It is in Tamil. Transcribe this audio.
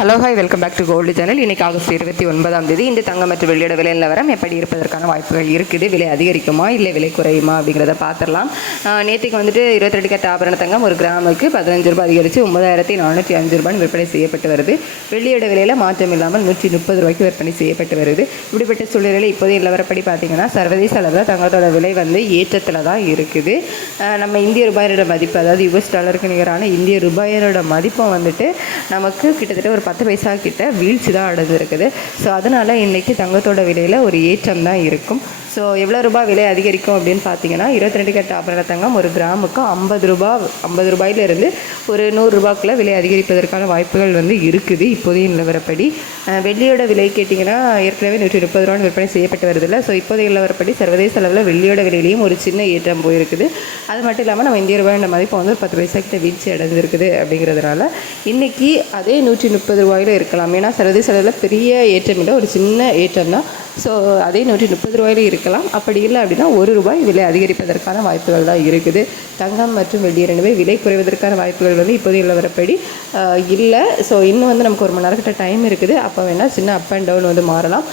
Hello hi welcome back to gold channel. இன்றைக்கி ஆகஸ்ட் 29 இந்த தங்கம் மற்றும் வெள்ளியோட விலை நிலவரம் எப்படி இருப்பதற்கான வாய்ப்புகள் இருக்குது, விலை அதிகரிக்குமா இல்லை விலை குறையுமா அப்படிங்கிறத பார்த்துடலாம். நேற்றுக்கு 22 கேரட் ஆபரண தங்கம் ஒரு கிராமுக்கு 15 ரூபாய் அதிகரித்து 9405 ரூபாய் விற்பனை செய்யப்பட்டு வருது. வெள்ளியோட விலையில் மாற்றம் இல்லாமல் 130 ரூபாய்க்கு விற்பனை செய்யப்பட்டு வருது. இப்படிப்பட்ட சூழ்நிலையில் இப்போதைய நிலவரப்படி பார்த்திங்கன்னா சர்வதேச அளவில் தங்கத்தோட விலை ஏற்றத்தில் தான் இருக்குது. நம்ம இந்திய ரூபாயோட மதிப்பு, அதாவது US டாலருக்கு நிகரான இந்திய ரூபாயோட மதிப்பை நமக்கு கிட்டத்தட்ட ஒரு 10 பைசா கிட்ட வீழ்ச்சி தான் அடைஞ்சிருக்குது. ஸோ அதனால் இன்றைக்கி தங்கத்தோட விலையில் ஒரு ஏற்றம் தான் இருக்கும். ஸோ எவ்வளோ ரூபாய் விலை அதிகரிக்கும் அப்படின்னு பார்த்தீங்கன்னா 22 கேரட் ஆபரண தங்கம் ஒரு கிராமுக்கு 50 ரூபாயிலிருந்து ஒரு 100 ரூபாய்க்குள்ள விலை அதிகரிப்பதற்கான வாய்ப்புகள் இருக்குது இப்போதைய நிலவரப்படி. வெள்ளியோட விலை கேட்டிங்கன்னா ஏற்கனவே 130 ரூபான்னு விற்பனை செய்யப்பட்டு வருதில்ல. ஸோ இப்போதைய நிலவரப்படி சர்வதேச அளவில் வெள்ளியோட விலையிலையும் ஒரு சின்ன ஏற்றம் போயிருக்குது. அது மட்டும் இல்லாமல் நம்ம இந்திய ரூபாயோட மதிப்பு ஒரு 10 பைசா கிட்ட வீழ்ச்சி அடைஞ்சிருக்குது. அப்படிங்கிறதுனால இன்றைக்கி அதே 130 ரூபாயில் இருக்கலாம். ஏன்னா சர்வதேச அளவில் பெரிய ஏற்றம் இல்லை, ஒரு சின்ன ஏற்றம் தான். ஸோ அதே 130 ரூபாயில் இருக்கலாம். அப்படி இல்லை அப்படின்னா ₹1 விலை அதிகரிப்பதற்கான வாய்ப்புகள் தான் இருக்குது. தங்கம் மற்றும் வெள்ளி ரெண்டுமே விலை குறைவதற்கான வாய்ப்புகள் இப்போதைய நிலவரப்படி இல்லை. ஸோ இன்னும் நமக்கு 1 மணி நேரம் கிட்ட டைம் இருக்குது. அப்போ வேணால் சின்ன அப் அண்ட் டவுன் மாறலாம்.